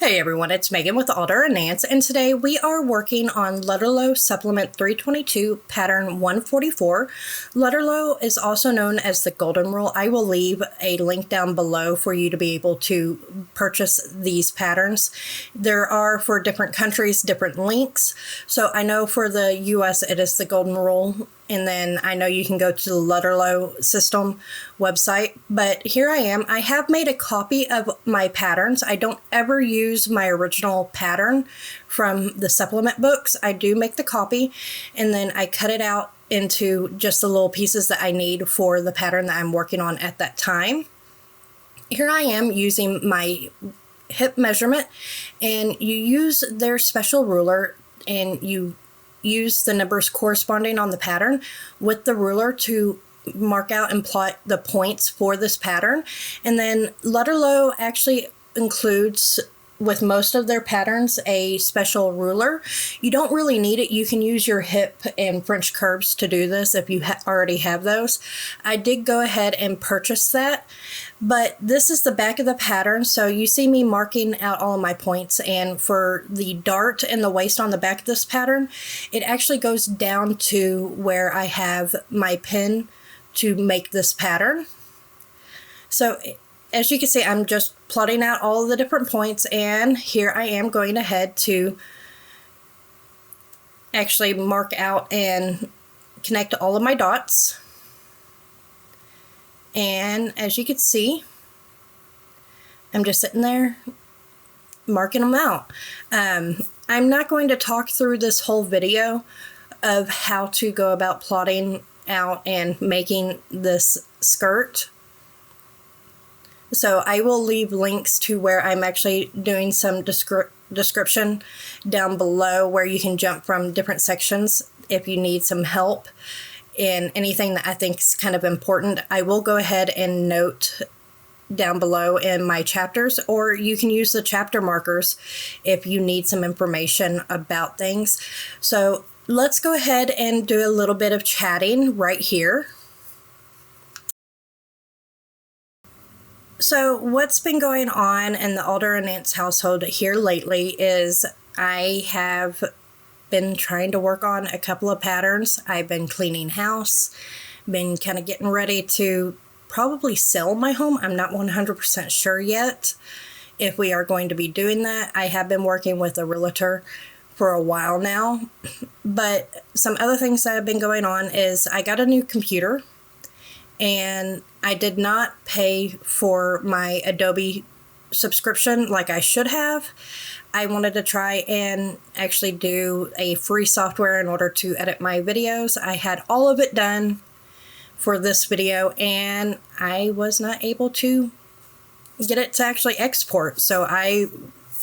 Hey everyone, it's Megan with Alder and Nance, and today we are working on Lutterloh Supplement 322 Pattern 144. Lutterloh is also known as the Golden Rule. I will leave a link down below for you to be able to purchase these patterns. There are, for different countries, different links. So I know for the US it is the Golden Rule, and then I know you can go to the Lutterloh system website. But here I am. I have made a copy of my patterns. I don't ever use my original pattern from the supplement books. I do make the copy, and then I cut it out into just the little pieces that I need for the pattern that I'm working on at that time. Here I am using my hip measurement, and you use their special ruler, and you use the numbers corresponding on the pattern with the ruler to mark out and plot the points for this pattern. And then Lutterloh actually includes, with most of their patterns, a special ruler. You don't really need it. You can use your hip and French curves to do this if you already have those. I did go ahead and purchase that, but this is the back of the pattern. So you see me marking out all of my points, and for the dart and the waist on the back of this pattern, it actually goes down to where I have my pin to make this pattern. So as you can see, I'm just plotting out all of the different points, and here I am going ahead to actually mark out and connect all of my dots. And as you can see, I'm just sitting there marking them out. I'm not going to talk through this whole video of how to go about plotting out and making this skirt. So I will leave links to where I'm actually doing some description down below, where you can jump from different sections if you need some help in anything that I think is kind of important. I will go ahead and note down below in my chapters, or you can use the chapter markers if you need some information about things. So let's go ahead and do a little bit of chatting right here. So what's been going on in the Alder and Nance household here lately is I have been trying to work on a couple of patterns. I've been cleaning house, been kind of getting ready to probably sell my home. I'm not 100% sure yet if we are going to be doing that. I have been working with a realtor for a while now, but some other things that have been going on is I got a new computer, and I did not pay for my Adobe subscription like I should have. I wanted to try and actually do a free software in order to edit my videos. I had all of it done for this video, and I was not able to get it to actually export. So I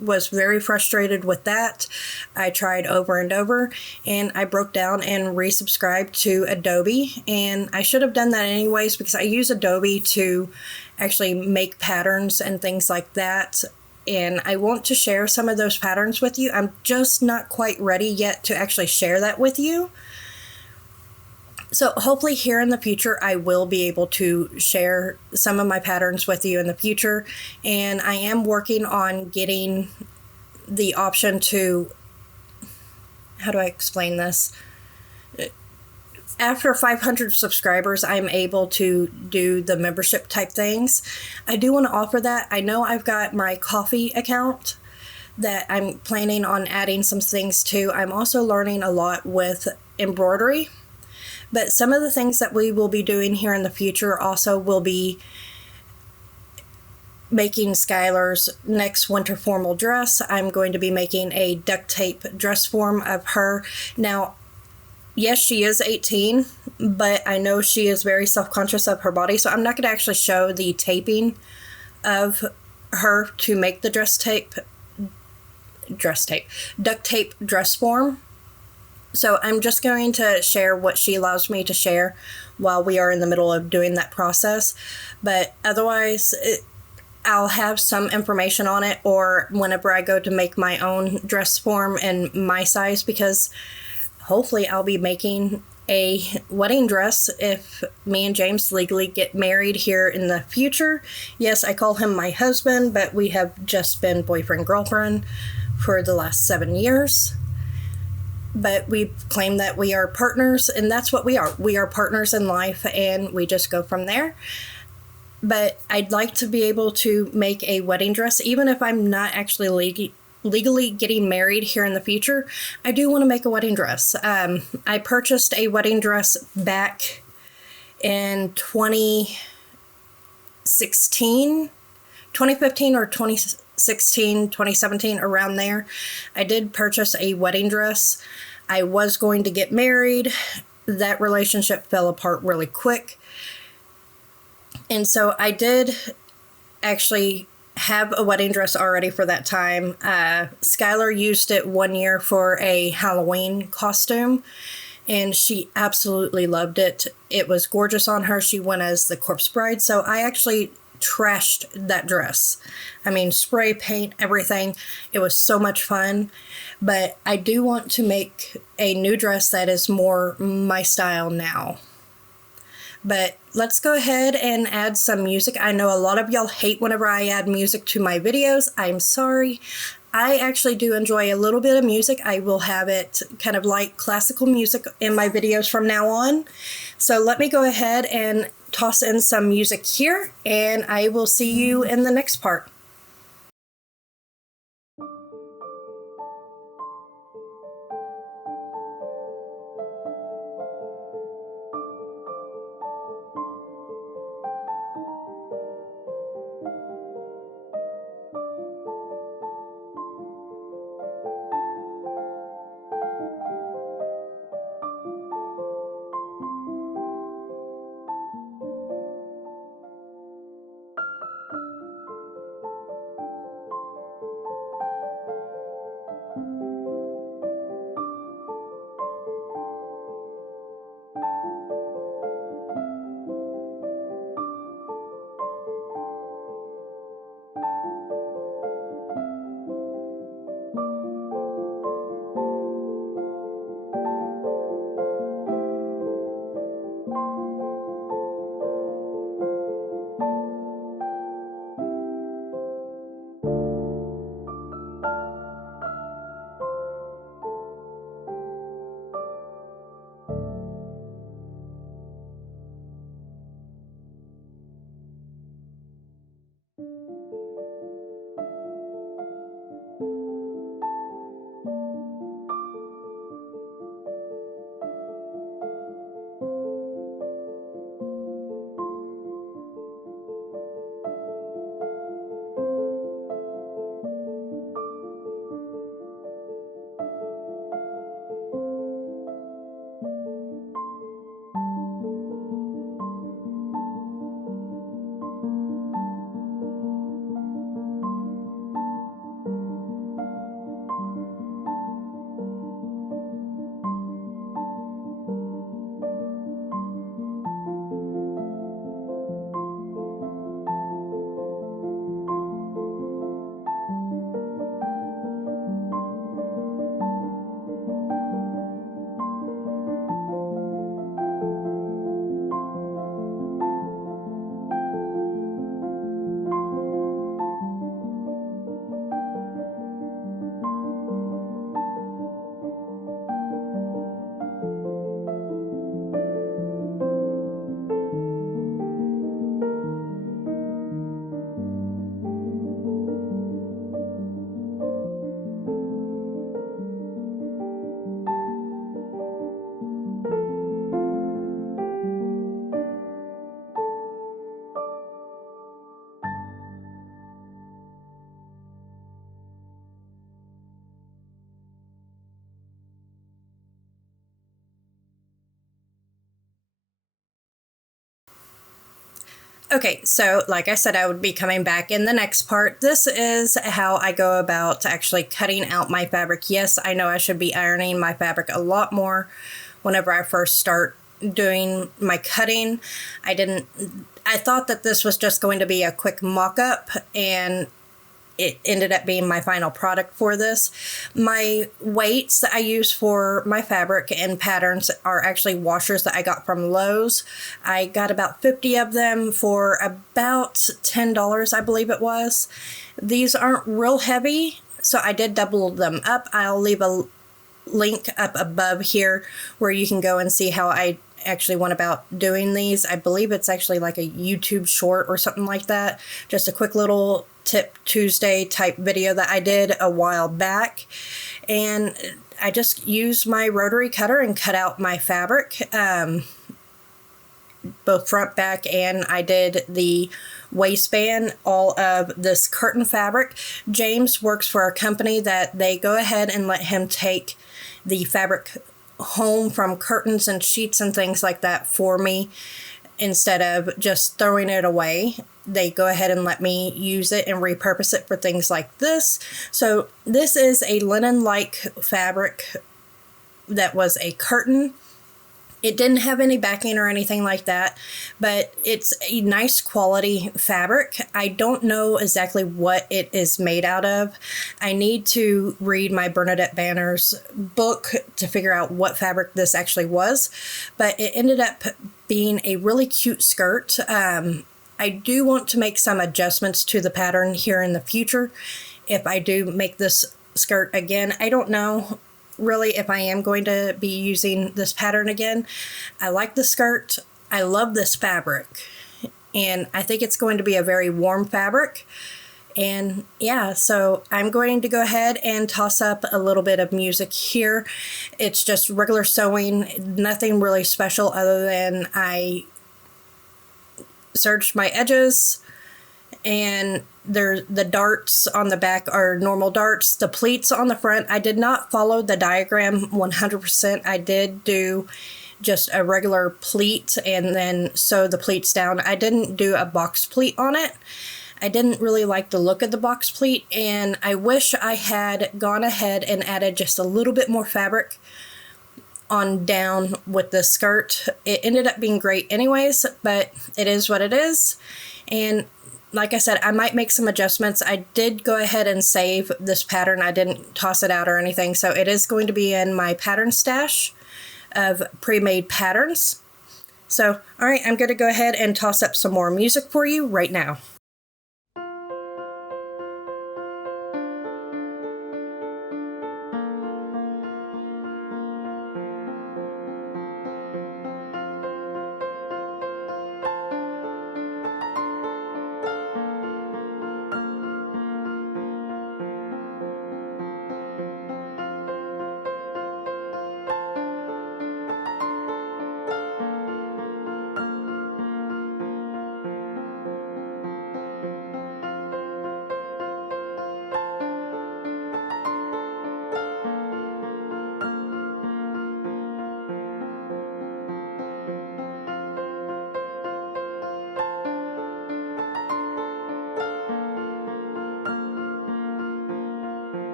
was very frustrated with that. I tried over and over, and I broke down and resubscribed to Adobe, and I should have done that anyways because I use Adobe to actually make patterns and things like that, and I want to share some of those patterns with you. I'm just not quite ready yet to actually share that with you. So hopefully here in the future, I will be able to share some of my patterns with you in the future. And I am working on getting the option to, how do I explain this? After 500 subscribers, I'm able to do the membership type things. I do want to offer that. I know I've got my coffee account that I'm planning on adding some things to. I'm also learning a lot with embroidery. But some of the things that we will be doing here in the future also will be making Skylar's next winter formal dress. I'm going to be making a duct tape dress form of her. Now, yes, she is 18, but I know she is very self-conscious of her body, so I'm not going to actually show the taping of her to make the duct tape dress form. So I'm just going to share what she allows me to share while we are in the middle of doing that process. But otherwise, I'll have some information on it, or whenever I go to make my own dress form and my size, because hopefully I'll be making a wedding dress if me and James legally get married here in the future. Yes, I call him my husband, but we have just been boyfriend-girlfriend for the last 7 years. But we claim that we are partners, and that's what we are. We are partners in life, and we just go from there. But I'd like to be able to make a wedding dress, even if I'm not actually legally getting married here in the future. I do want to make a wedding dress. I purchased a wedding dress back in 2015 or 2016, 2017, around there. I did purchase a wedding dress. I was going to get married. That relationship fell apart really quick. And so I did actually have a wedding dress already for that time. Skylar used it 1 year for a Halloween costume, and she absolutely loved it. It was gorgeous on her. She went as the corpse bride, so I actually trashed that dress. I mean, spray paint, everything. It was so much fun. But I do want to make a new dress that is more my style now. But let's go ahead and add some music. I know a lot of y'all hate whenever I add music to my videos. I'm sorry. I actually do enjoy a little bit of music. I will have it kind of like classical music in my videos from now on. So let me go ahead and toss in some music here, and I will see you in the next part. Okay, so like I said, I would be coming back in the next part. This is how I go about actually cutting out my fabric. Yes, I know I should be ironing my fabric a lot more whenever I first start doing my cutting. I thought that this was just going to be a quick mock-up, and it ended up being my final product for this. My weights that I use for my fabric and patterns are actually washers that I got from Lowe's. I got about 50 of them for about $10, I believe it was. These aren't real heavy, so I did double them up. I'll leave a link up above here where you can go and see how I actually went about doing these. I believe it's actually like a YouTube short or something like that. Just a quick little Tip Tuesday type video that I did a while back. And I just used my rotary cutter and cut out my fabric, both front, back, and I did the waistband, all of this curtain fabric. James works for a company that they go ahead and let him take the fabric home from curtains and sheets and things like that for me instead of just throwing it away. They go ahead and let me use it and repurpose it for things like this. So this is a linen-like fabric that was a curtain. It didn't have any backing or anything like that, but it's a nice quality fabric. I don't know exactly what it is made out of. I need to read my Bernadette Banner's book to figure out what fabric this actually was, but it ended up being a really cute skirt. I do want to make some adjustments to the pattern here in the future. If I do make this skirt again, I don't know really if I am going to be using this pattern again. I like the skirt. I love this fabric. And I think it's going to be a very warm fabric. And yeah, so I'm going to go ahead and toss up a little bit of music here. It's just regular sewing, nothing really special other than I serged my edges, and the darts on the back are normal darts. The pleats on the front, I did not follow the diagram 100%. I did do just a regular pleat and then sew the pleats down. I didn't do a box pleat on it. I didn't really like the look of the box pleat, and I wish I had gone ahead and added just a little bit more fabric on down with the skirt. It ended up being great anyways, but it is what it is. And like I said, I might make some adjustments. I did go ahead and save this pattern. I didn't toss it out or anything, so it is going to be in my pattern stash of pre-made patterns. So, all right, I'm going to go ahead and toss up some more music for you right now.